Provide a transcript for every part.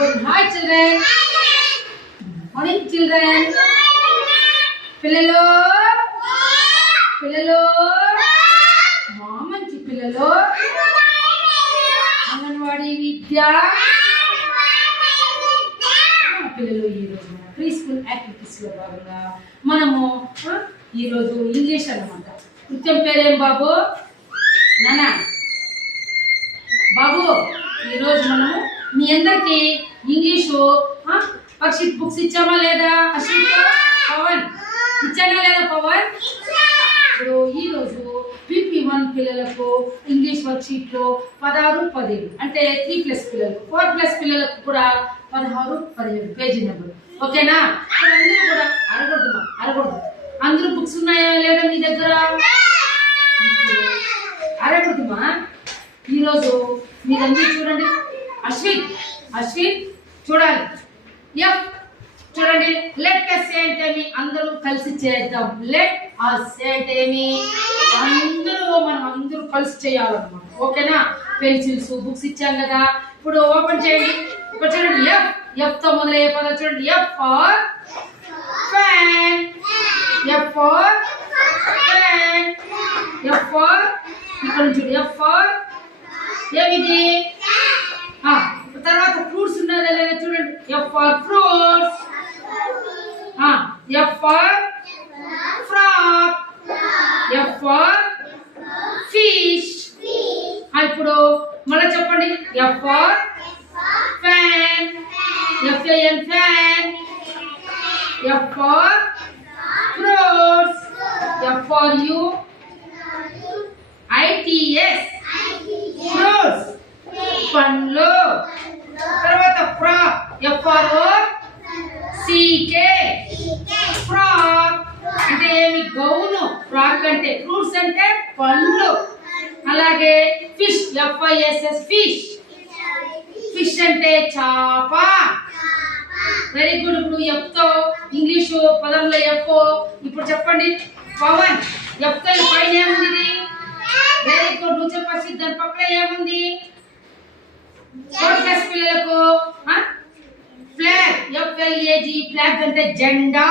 Good. Hi children. Morning children. పిల్లలు పిల్లలు మంచి పిల్లలు అంగన్వాడీ విద్య పిల్లలు ఈరోజు మన ప్రీ స్కూల్ యాక్టివిటీస్లో భాగంగా మనము ఈరోజు ఇంగ్లీష్ అన్నమాట. కృత్యం పేరేం బాబు? నానా బాబు, ఈరోజు మనము మీ అందరికి ఇంగ్లీషు వర్క్షీట్ బుక్స్ ఇచ్చామా లేదా? అశ్విత్, పవన్ ఇచ్చానా లేదా? పవన్ ఇప్పుడు ఈరోజు PP1 పిల్లలకు ఇంగ్లీష్ వర్క్షీట్ లో 16, 17 అంటే 3+ పిల్లలు, 4+ పిల్లలకు కూడా 16, 17 పేజీ నెంబర్. ఓకేనా? అందరూ కూడా అడగకూడదు. అందరూ బుక్స్ ఉన్నాయా లేదా మీ దగ్గర? అడగకూడదుమా. ఈరోజు మీరందరూ చూడండి. అశ్విత్ చూడాలి. చూడండి. లెట్ us say అంటే మీ అందరూ కలిసి చేద్దాం. లెట్ us say అంటే మీ మనం అందరూ కలిసి చేయాలన్నమాట. ఓకేనా? పెన్సిల్స్ బుక్స్ ఇచ్చాం కదా, ఇప్పుడు ఓపెన్ చేయండి. ఇప్పుడు చూడండి, ఎఫ్ తో మొదలయ్యే పదాలు చూడండి. F for fan, F for fan, F for ఇక్కడ చూడండి. ఎఫ్ ఫర్ ఏమిది? తర్వాత ఫ్రూట్స్ ఉన్నారా లేదా చూడండి. F for fruits, F for frock, F for fish. ఇప్పుడు మళ్ళీ చెప్పండి. F for fan, FAN fan, F for fruits, F for you ITS fruits పండ్లు. తర్వాత ఫ్రాక్, FROCK ఫ్రాక్ అంటే ఏమి? గౌను. ఫ్రాక్ అంటే ఫ్రూట్స్ అంటే పండ్లు. అలాగే ఫిష్, FISS ఫిష్, ఫిష్ అంటే చేప. Very good. ఇప్పుడు ఎఫ్ తో ఇంగ్లీషు పదంలో ఎఫ్. ఇప్పుడు చెప్పండి పవన్, ఎఫ్ తో పైన ఏముంది? Very good. నువ్వు చెప్పాల్సి దాని పక్కన ఏముంది? 4+ పిల్లలకు ఫ్లాగ్, FLAG ఫ్లాగ్ అంటే జెండా.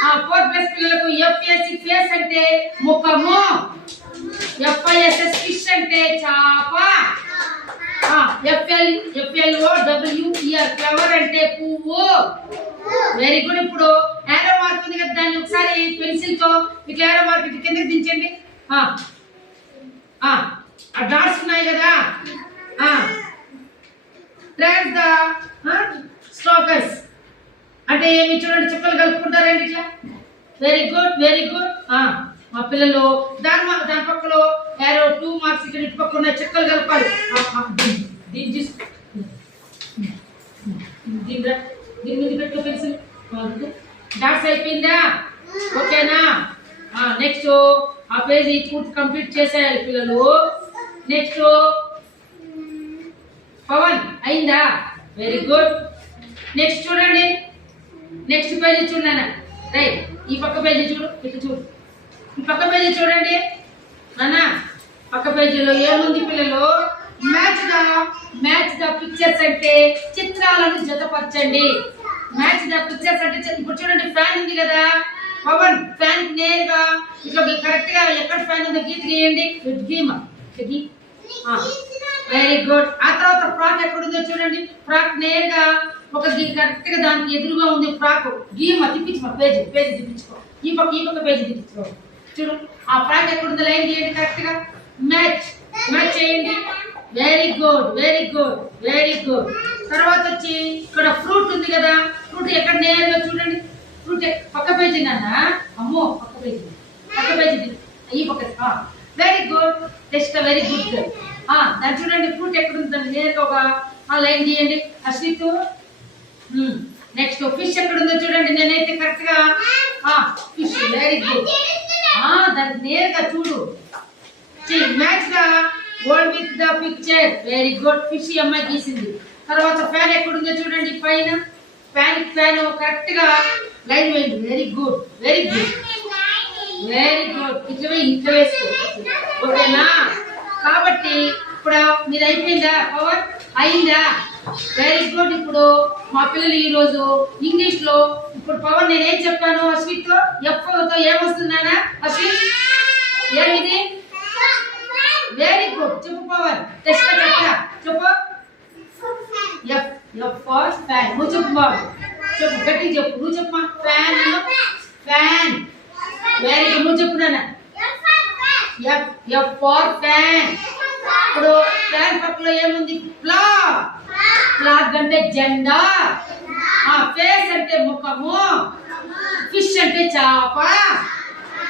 4+ పిల్లలకు FAC ఫేస్ అంటే ముఖము, FISS ఫిష్ అంటే చేప, FLOWER ఫ్లవర్ అంటే పువ్వు. Very good. ఇప్పుడు ఏరో మార్క్ ఉంది కదా, దాన్ని ఒకసారి పెన్సిల్ తో మీకు ఏరో మార్క్ కిందకి దించండి. ఆ డాట్స్ ఉన్నాయి కదా, ట్రాక్ ద స్టాకర్స్ అంటే ఏమి? చూడండి, చుక్కలు కలుపుకుంటారండి ఇట్లా. Very good. మా పిల్లలు దాని పక్కలో ఏరో 2 మార్క్స్ ఇక్కడ ఇటు పక్క ఉన్న చుక్కలు కలపాలి. దీని మీద పెట్టు పెన్సిల్. డాట్స్ అయిపోయిందా? ఓకేనా? నెక్స్ట్ ఆ పేజీ పూర్తి కంప్లీట్ చేసేయాలి పిల్లలు. నెక్స్ట్ పవన్ అయిందా? Very good. నెక్స్ట్ చూడండి. నెక్స్ట్ పేజీ చూడండి. రైట్, ఈ పక్క పేజీ చూడు, ఇటు చూడు. ఈ పక్క పేజీ చూడండి నాన్న. పక్క పేజీలో ఏముంది పిల్లలు? మ్యాచ్ ద పిక్చర్స్ అంటే చిత్రాలను జతపరచండి. మ్యాచ్ ద పిక్చర్స్ అంటే ఇప్పుడు చూడండి, ఫ్యాన్ ఉంది కదా పవన్, ఫ్యాన్ నేరుగా ఇట్లా కరెక్ట్ గా ఎక్కడ ఫ్యాన్ ఉందో గీత గీయండి. Very good. ఆ తర్వాత ఫ్రాక్ ఎక్కడ ఉందో చూడండి. ఫ్రాక్ నేరుగా ఒక కరెక్ట్ గా దానికి ఎదురుగా ఉంది ఫ్రాక్. గీమ తిప్పించుకో, పేజీ తిప్పించుకో. ఈ పక్క పేజీ తిప్పించుకో. చూడు, ఆ ఫ్రాక్ ఎక్కడ ఉందో లైన్ చేయండి కరెక్ట్ గా. మ్యాచ్ చేయండి. Very good. తర్వాత వచ్చి ఇక్కడ ఫ్రూట్ ఉంది కదా, ఫ్రూట్ ఎక్కడ నేరుగా చూడండి. ఫ్రూట్ పక్క పేజీ నాన్న. అమ్మో, పక్క పేజీ ఈ పక్క. Very good. Next very good. దాన్ని చూడండి, ఫ్రూట్ ఎక్కడ ఉంది దాన్ని నేరుగా ఒక లైన్ తీయండి. అశ్విత్. నెక్స్ట్ ఫిష్ ఎక్కడ ఉందో చూడండి. నేనైతే కరెక్ట్ గా ఫిష్. Very good. దాన్ని నేరుగా చూడు. Match the word with the picture. Very good. Fish అమ్మాయి గీసింది. తర్వాత ఫ్యాన్ ఎక్కడ ఉందో చూడండి. పైన ఫ్యాన్ కరెక్ట్ గా లైన్ వేయండి. Very good. ఇట్లా వేసుకో. ఓకేనా? కాబట్టి ఇప్పుడు మీరు అయిపోయిందా? పవర్ అయిందా? Very good. ఇప్పుడు మా పిల్లలు ఈ రోజు ఇంగ్లీష్ లో ఇప్పుడు పవన్ నేనేం చెప్పాను అశ్విత్ తో ఎఫ్ తో ఏమొస్తుందా అశ్విత్ ఏమిది? Very good. చెప్పు పవన్ టెస్ట్ చెప్పరా చెప్పు. F F for fan. నువ్వు చెప్పు బాబు చెప్పు గట్టిగా చెప్పు. నువ్వు చెప్పు ఫ్యాన్ ఫ్యాన్. Very good. నువ్వు చెప్పు నాన్న. F F for fan. ఇప్పుడు ఫ్యాన్ పక్కలో ఏముంది? ఫ్లాగ్. ఫ్లాగ్ అంటే జెండా. ఫేస్ అంటే ముఖము. ఫిష్ అంటే చేప.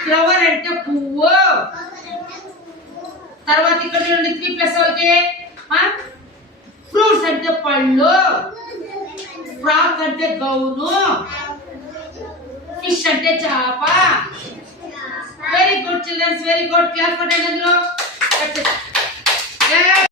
ఫ్లవర్ అంటే పువ్వు. తర్వాత ఇక్కడ చూడండి 3+ వాళ్ళకి ఫ్రూట్స్ అంటే పళ్ళు. ఫ్రాక్ అంటే గౌను. ఫిష్ అంటే చేప. Very good childrens, very good. Class కొట్టండి అందులో.